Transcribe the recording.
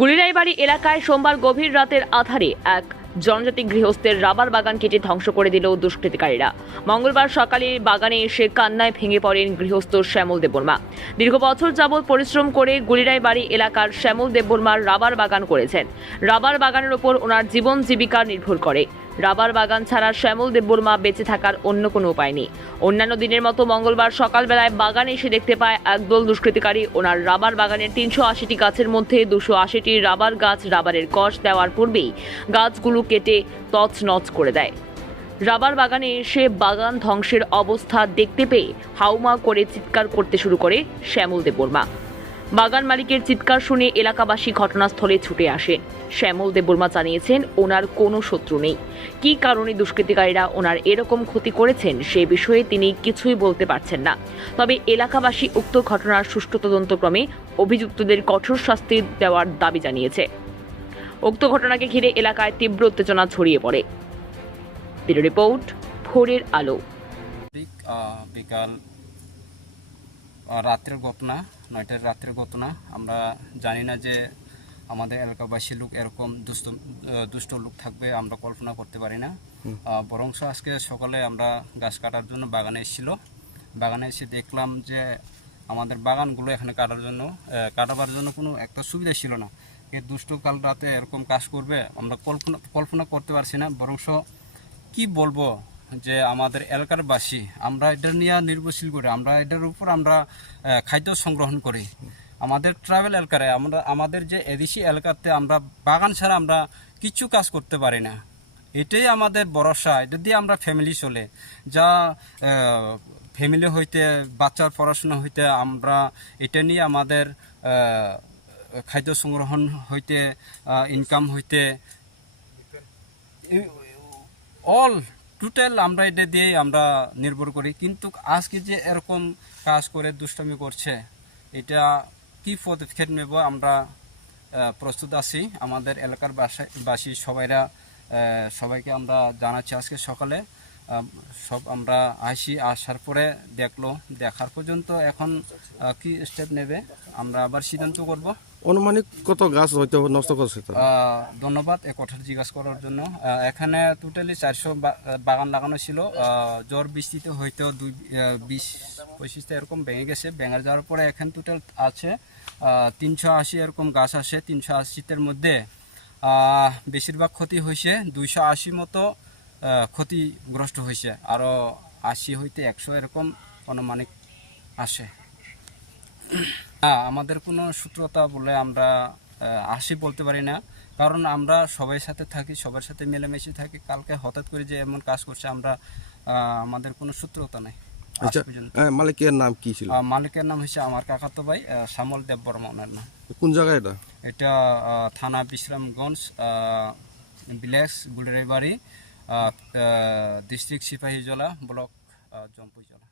গুলিরাইবাড়ি এলাকায় সোমবার গভীর রাতের আধারে এক জনজাতি গৃহস্থের রাবার বাগান কেটে ধ্বংস করে দিল দুষ্কৃতিকারীরা। মঙ্গলবার সকালে বাগানে এসে কান্নায় ভেঙে পড়েন গৃহস্থ শ্যামল দেববর্মা। দীর্ঘ বছর যাবৎ পরিশ্রম করে গুলিরাইবাড়ি এলাকার শ্যামল দেববর্মার রাবার বাগান করেছেন। রাবার বাগানের ওপর ওনার জীবন জীবিকা নির্ভর করে। রাবার বাগান ছাড়া শ্যামল দেববর্মা বেঁচে থাকার অন্য কোনো উপায় নেই। অন্যান্য দিনের মতো মঙ্গলবার সকালবেলায় বাগানে এসে দেখতে পায় একদল দুষ্কৃতিকারী ওনার রাবার বাগানের ৩৮০টি গাছের মধ্যে ২৮০টি রাবার গাছ রাবারের কষ দেওয়ার পূর্বেই গাছগুলো কেটে তছনছ করে দেয়। রাবার বাগানে এসে বাগান ধ্বংসের অবস্থা দেখতে পেয়ে হাউমা করে চিৎকার করতে শুরু করে শ্যামল দেববর্মা। বাগান মালিকের চিৎকার শুনে এলাকাবাসী ঘটনাস্থলে ছুটে আসে। শ্যামল দেববর্মা জানিয়েছেন ওনার কোনো শত্রু নেই। কী কারণে দুষ্কৃতিকারীরা ওনার এরকম ক্ষতি করেছেন সে বিষয়ে তিনি কিছুই বলতে পারছেন না। তবে এলাকাবাসী উক্ত ঘটনার সুষ্ঠু তদন্তক্রমে অভিযুক্তদের কঠোর শাস্তি দেওয়ার দাবি জানিয়েছে। উক্ত ঘটনাকে ঘিরে এলাকায় তীব্র উত্তেজনা ছড়িয়ে পড়ে। ব্যুরো রিপোর্ট, ভোরের আলো। বিকাল রাত্রের ঘটনা, 9টার রাত্রের ঘটনা। আমরা জানি না যে আমাদের এলাকাবাসী লোক এরকম দুষ্ট লোক থাকবে, আমরা কল্পনা করতে পারি না। বরং আজকে সকালে আমরা গাছ কাটার জন্য বাগানে এসেছিল। বাগানে এসে দেখলাম যে আমাদের বাগানগুলো এখানে কাটাবার জন্য কোনো একটা সুবিধা ছিল না। এই দুষ্ট কাল রাতে এরকম কাজ করবে আমরা কল্পনা করতে পারছি না। বরং কি বলবো যে আমাদের এলাকার বাসী আমরা এটা নিয়ে নির্ভরশীল করি, আমরা এটার উপর আমরা খাদ্য সংগ্রহণ করি। আমাদের ট্রাভেল এলাকায় আমাদের যে এদেশি এলাকাতে আমরা বাগান ছাড়া আমরা কিছু কাজ করতে পারি না। এটাই আমাদের ভরসা, এটা দিয়ে আমরা ফ্যামিলি চলে। যা ফ্যামিলি হইতে বাচ্চার পড়াশোনা হইতে আমরা এটা নিয়ে আমাদের খাদ্য সংগ্রহণ হইতে ইনকাম হইতে অল টোটাল আমরা এটা দিয়েই আমরা নির্ভর করি। কিন্তু আজকে যে এরকম কাজ করে দুষ্টামি করছে, এটা কি পদক্ষেপ নেব আমরা প্রস্তুত আছি। আমাদের এলাকার বাসী সবাইকে আমরা জানাচ্ছি আজকে সকালে সব আমরা আসার পরে দেখার পর্যন্ত এখন কি স্টেপ নেবে আমরা আবার সিদ্ধান্ত করব। অনুমানিক কত গাছ হয়তো নষ্ট করছে? ধন্যবাদ এ কথাটা জিজ্ঞাসা করার জন্য। এখানে টোটালি 400 বাগান লাগানো ছিল। ঝড় বৃষ্টিতে হয়তো 20-25টা এরকম ভেঙে গেছে। ভেঙে যাওয়ার পরে এখানে টোটাল আছে 380 এরকম গাছ আসে। 380টার মধ্যে বেশিরভাগ ক্ষতি হয়েছে, 280 মতো ক্ষতিগ্রস্ত হয়েছে। আরও 80 হইতে 100 এরকম অনুমানিক আসে। আমাদের কোনো সূত্রতা বলে আমরা 80 বলতে পারি না, কারণ আমরা সবার সাথে থাকি, সবার সাথে মিলেমিশে থাকি। কালকে হঠাৎ করে যে এমন কাজ করছে আমাদের কোনো সূত্রতা নেই। আচ্ছা, মালিকের নাম কি ছিল? মালিকের নাম হচ্ছে আমার কাকাতো ভাই শ্যামল দেববর্মা ওনার নাম। কোন জায়গায় এটা থানা Bishramganj, village Guliraibari, district Sepahijala, block Jampuijala.